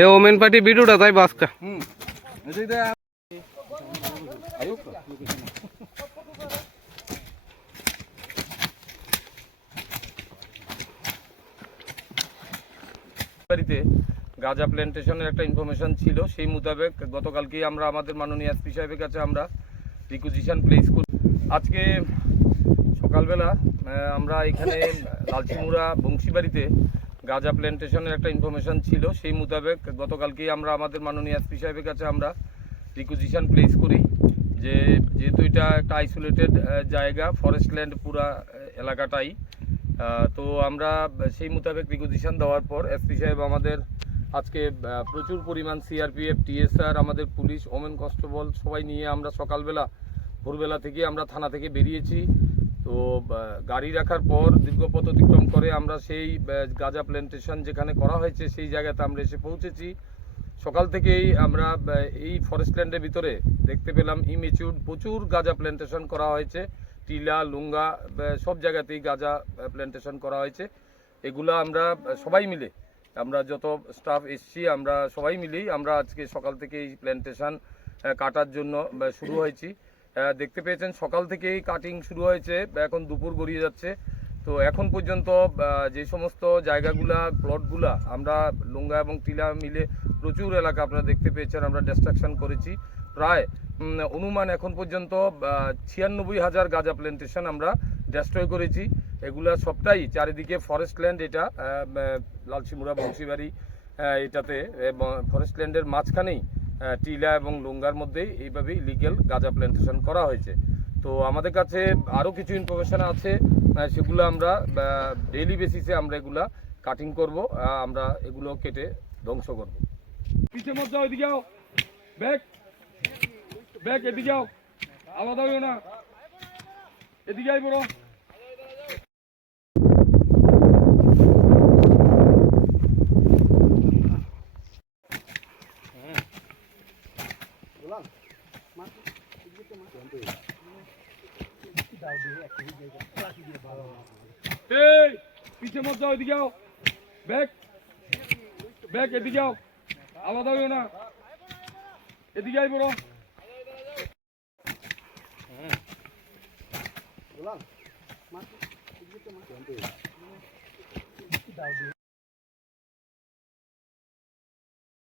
এ women party ভিডিওটা তাই বাসকা বাড়িতে গাঁজা প্ল্যান্টেশনের একটা ইনফরমেশন ছিল, সেই মোতাবেক গতকালকেই আমরা আমাদের মাননীয় এসপি সাহেবের কাছে আমরা রিকুইজিশন প্লেস করি। আজকে সকালবেলা আমরা এখানে লালচিমুড়া বংশীবাড়িতে গাঁজা প্ল্যান্টেশনের একটা ইনফরমেশন ছিল, সেই মোতাবেক গতকালকেই আমরা আমাদের মাননীয় এসপি সাহেবের কাছে আমরা রিকুইজিশন প্লেস করি যে যেহেতু এটা একটা আইসোলেটেড জায়গা, ফরেস্ট ল্যান্ড পুরা এলাকাটাই, তো আমরা সেই মোতাবেক রিকুইজিশন দেওয়ার পর এসপি সাহেব আমাদের আজকে প্রচুর পরিমাণ সিআরপিএফ, টিএসআর, আমাদের পুলিশ, ওমেন কনস্টেবল সবাই নিয়ে আমরা সকালবেলা ভোরবেলা থেকে আমরা থানা থেকে বেরিয়েছি। তো গাড়ি রাখার পর দীর্ঘ পথ অতিক্রম করে আমরা সেই গাঁজা প্ল্যান্টেশন যেখানে করা হয়েছে সেই জায়গাতে আমরা এসে পৌঁছেছি। সকাল থেকেই আমরা এই ফরেস্ট ল্যান্ডের ভিতরে দেখতে পেলাম ইমেচিউর প্রচুর গাঁজা প্ল্যান্টেশন করা হয়েছে, টিলা, লুঙ্গা সব জায়গাতেই গাঁজা প্ল্যান্টেশন করা হয়েছে। এগুলো আমরা সবাই মিলে, আমরা যত স্টাফ এসছি আমরা সবাই মিলেই আমরা আজকে সকাল থেকে এই প্ল্যান্টেশন কাটার জন্য শুরু হয়েছি। দেখতে পেয়েছেন সকাল থেকেই কাটিং শুরু হয়েছে, এখন দুপুর গড়িয়ে যাচ্ছে। তো এখন পর্যন্ত যে সমস্ত জায়গাগুলা প্লটগুলা আমরা লুঙ্গা এবং টিলা মিলে প্রচুর এলাকা আপনারা দেখতে পেয়েছেন আমরা ডিস্ট্রাকশন করেছি। প্রায় অনুমান এখন পর্যন্ত 96,000 গাঁজা প্ল্যান্টেশন আমরা ডেস্ট্রয় করেছি। এগুলা সবটাই চারিদিকে ফরেস্ট ল্যান্ড, এটা লালচিমুড়া বংশীবাড়ি এটাতে ফরেস্ট ল্যান্ডের মাঝখানেই টিলা এবং লুঙ্গার মধ্যেই এইভাবেই লিগ্যাল গাঁজা প্ল্যান্টেশন করা হয়েছে। তো আমাদের কাছে আরও কিছু ইনফরমেশন আছে, সেগুলো আমরা ডেইলি বেসিসে আমরা এগুলা কাটিং করব, আমরা এগুলো কেটে ধ্বংস করব। পিছে মত যাও, এদিকে যাও, ব্যাক ব্যাক, এদিকে যাও, আলাদা হইও না, এদিকে আই বড়। পিছে মত যাও, এদিকে যাও, ব্যাক ব্যাক, এদিকে যাও, আলাদা হইও না, এদিকে আই বড়।